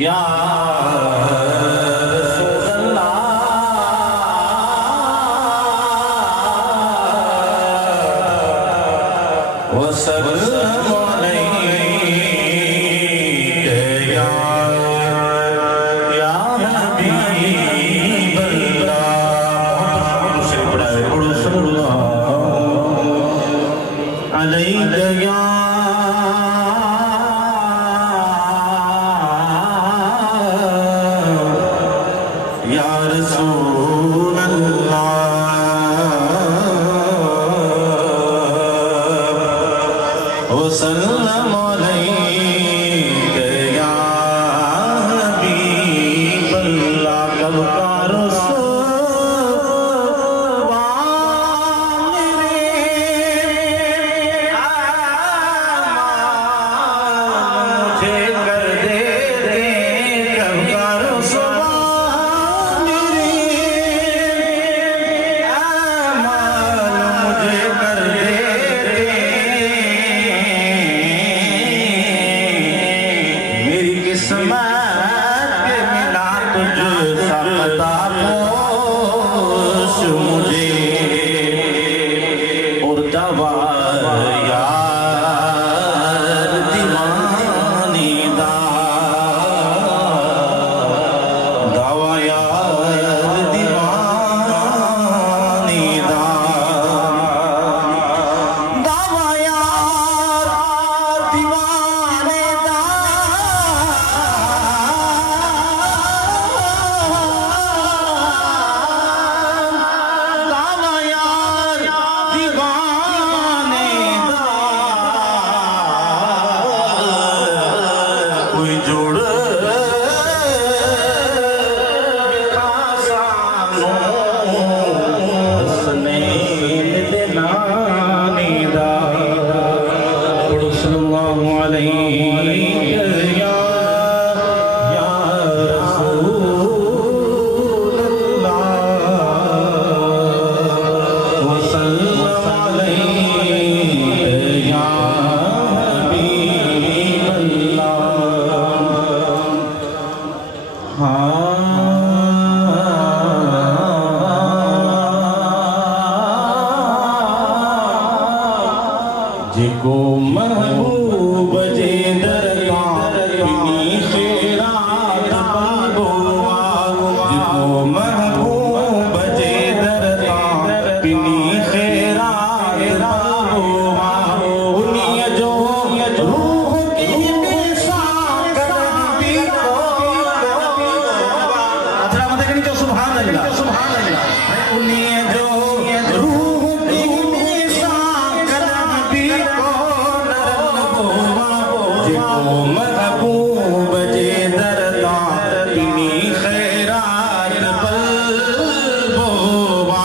या जिको महबूब जे दरगाह बिनी खैरात बंदुआ जिको महबूब जे दरगाह बिनी खैरात बंदुआ उन्हीं जो रूह की निशान भी को अच्छा मत कहीं तो सुभान अल्लाह उन्हीं जो महबूब जे दरगाह बिनी खैरात बल्बोवा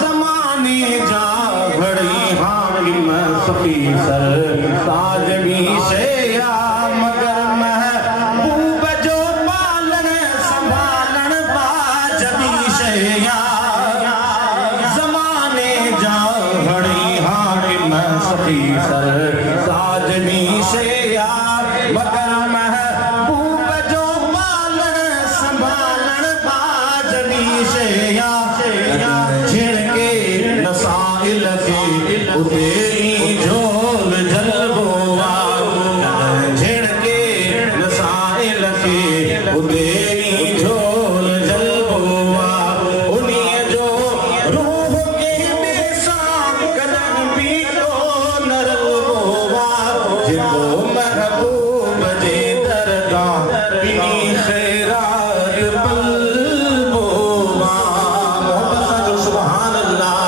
ज़माने जा घड़ी हाकिम सफी सर साजमी शेया मगर महबूब जो पालन संभालन बाजमी शेया ज़माने जा घड़ी हाकिम सफी सर साजनी से यार मगर महबूब जो पालन संभालन बाजनी से यार छिड़के नसाइल के उतेरी झोल जलबोआ छिड़के नसाइल के उतेरी झोल जलबोआ उन्हीं जो रूह के बेसां कदम भी तो नरल जिको महबूब जे दरगाह बिनी खैरात बल्बोवा मोहब्बत सुभान अल्लाह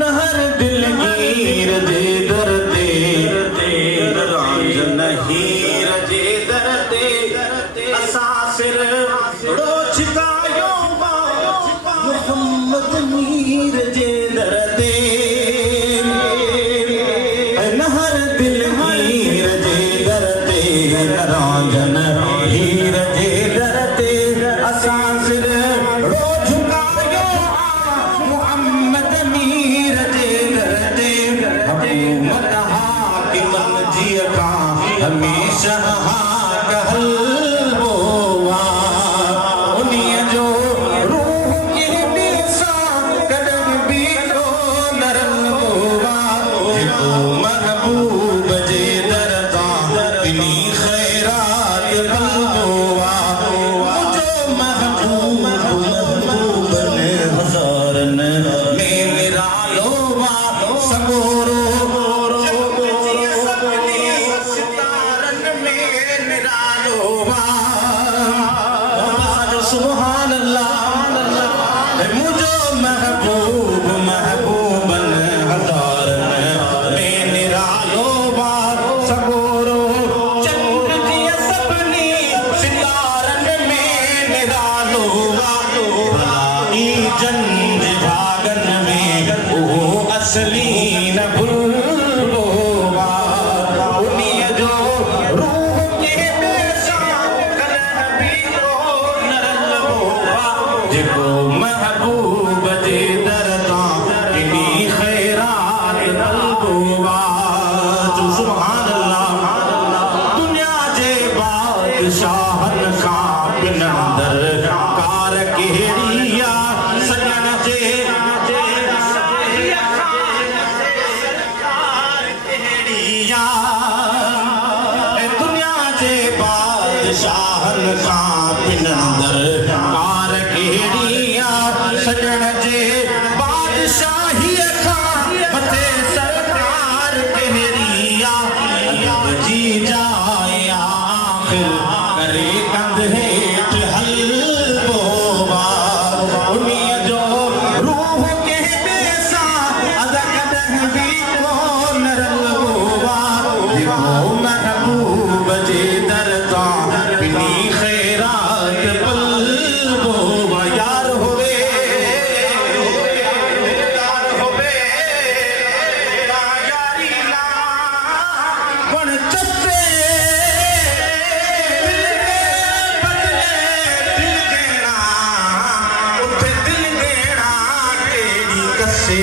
नहर दिलगीर जे दरदे रांझ नहीर जे दरदे असासिर रोज कायो मोहम्मद मीर जे दरदे नहर दिल हीर जे दरते रांझन हीर जे दरते असां सिर रोज झुकायो मोहम्मद मीर जे दरते हुकूमत हाक जी का हमेशा कहल बोवा उन्हीं जो रूह की बेसा कदम भी को नरम बोवा जो महबूब जे दरदा बिनी खैरात बलबोवा जो महबूब ने हजारन में निरालोवा सबोरो सुभान अल्लाह मुझो महबूब महबूबन हजारन में निरालो बार सबोरो चंद दिया सपनी सितारन में निरालो भलाई जंद भागन में वो असली न भूलोवा उन्हीं जो रूह के बेसा जिको महबूब जे दरदा बिनी खैरात बलबोवा जो सुभान अल्लाह दुनिया जे बादशाहन का बिनंदर कार केड़िया सजन जे दुनिया जे बादशाहन का बिनंदर कार केड़िया सजन जे बादशाही खां मथे सरकार केड़िया अदब जी जाए आखिर करे कंध हेठ हल बोवा उन्हीं जो रूह के बेसा अदब भी को नरल बोवा जिको महबूब जे दरदा बिनी खैरात बलबोवा यार होवे यारी ला बन चस्से दिल देना उठे दिल देना तेरी कसे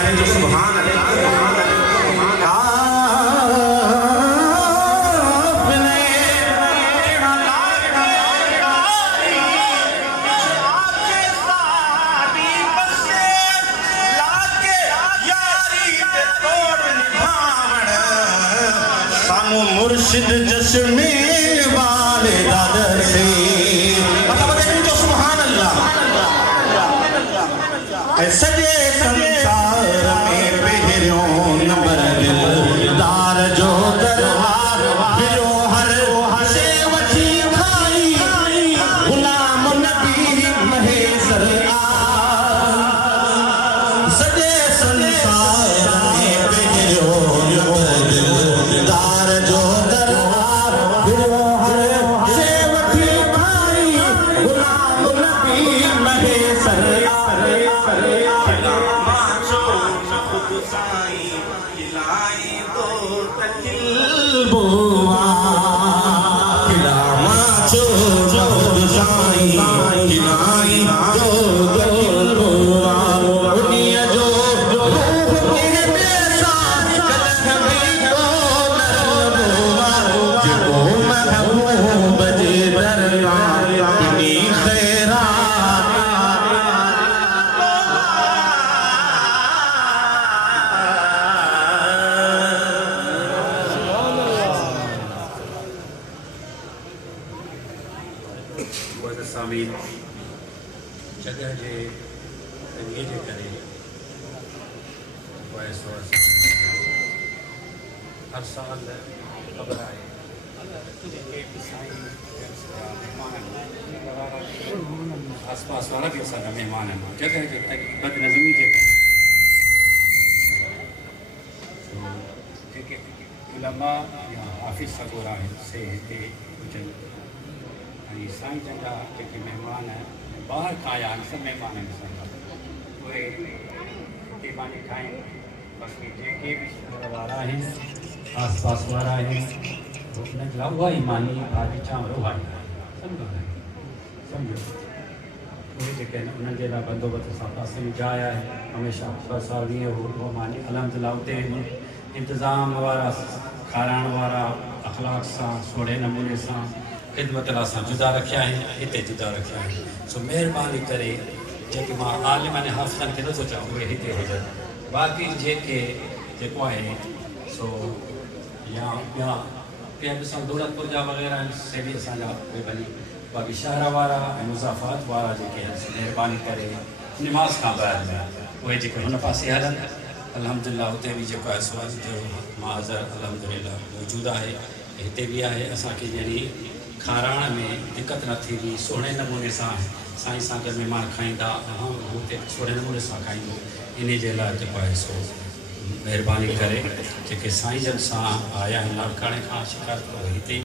अरे जो सुभान अल्लाह मुर्शिद जश्मे वाले दादर से जो सुभान अल्लाह सजे संसार में पहरियों नंबर दिलदार जो दरबार बिरो हर सेवची खाई गुलाम नबी महेशर सजे संसार में पहरियों नंबर दिलदार जो दरबार बिरो हर सेवची खाई गुलाम नबी महेशर बोवा खिला माचो खुद साई खिलाई दो बोवा उन्हीं जो रूह के बेसा कभी को नरम बोवा जिको महबूब जे दरदा बिनी खैरात सामीन जगह जे तंगी जे करे हर साल ख़बर आहे आस पास वारा भी असांजा महिमान आहिनि जगह जे बदनज़मी जे जेके उलमा या हाफ़िज़ सगोरा आहिनि से हिते हुजनि ऐं साईं जन जा जेके महिमान ॿाहिरि खां आया आहिनि सभु महिमान आहिनि असांजा उहे हिते मानी ठाहिनि बाक़ी जेके बि शहर वारा आहिनि आस पास वारा आहिनि उन जा उहा ई मानी भाॼी चांवर उहा ई सम्झो उहे जेके आहिनि उन्हनि जे लाइ बंदोबस्तु असां पासे में जाइ आहे हमेशह 2 साल 20 हो उहो मानी अलहमदिल्ला उते इंतज़ाम वारा खाराइण वारा अख़लाक सां सोढ़े नमूने सां ख़िदमत लाइ असां जुदा रखिया आहिनि, हिते जुदा रखिया आहिनि। सो महिरबानी करे जेके मां आलिम ऐं हाफ़िज़नि खे नथो चवां उहे हिते हुजनि, बाक़ी जेको आहे सो या ॿिया ॾिसो दौलतपुर जा वग़ैरह आहिनि से बि असांजा उहे भली, बाक़ी शहर वारा ऐं मुज़ाफ़ात वारा जेके आहिनि महिरबानी करे निमाज़ खां ॿाहिरि उहे जेके हुन पासे हलनि। अल्हम्दुलिल्लाह हुते बि जेको आहे सो जो माज़र अल्हम्दुलिल्लाह मौजूदु आहे, हिते बि आहे। असांखे यानी खाराइण में दिक़त न थींदी, सुहिणे नमूने सां साईं सां गॾु महिमान खाईंदा, हुते सुहिणे नमूने सां खाईंदो। इन जे लाइ जेको आहे सो महिरबानी करे जेके साईं जन सां आया आहिनि लाड़काणे खां शिकारपुर हिते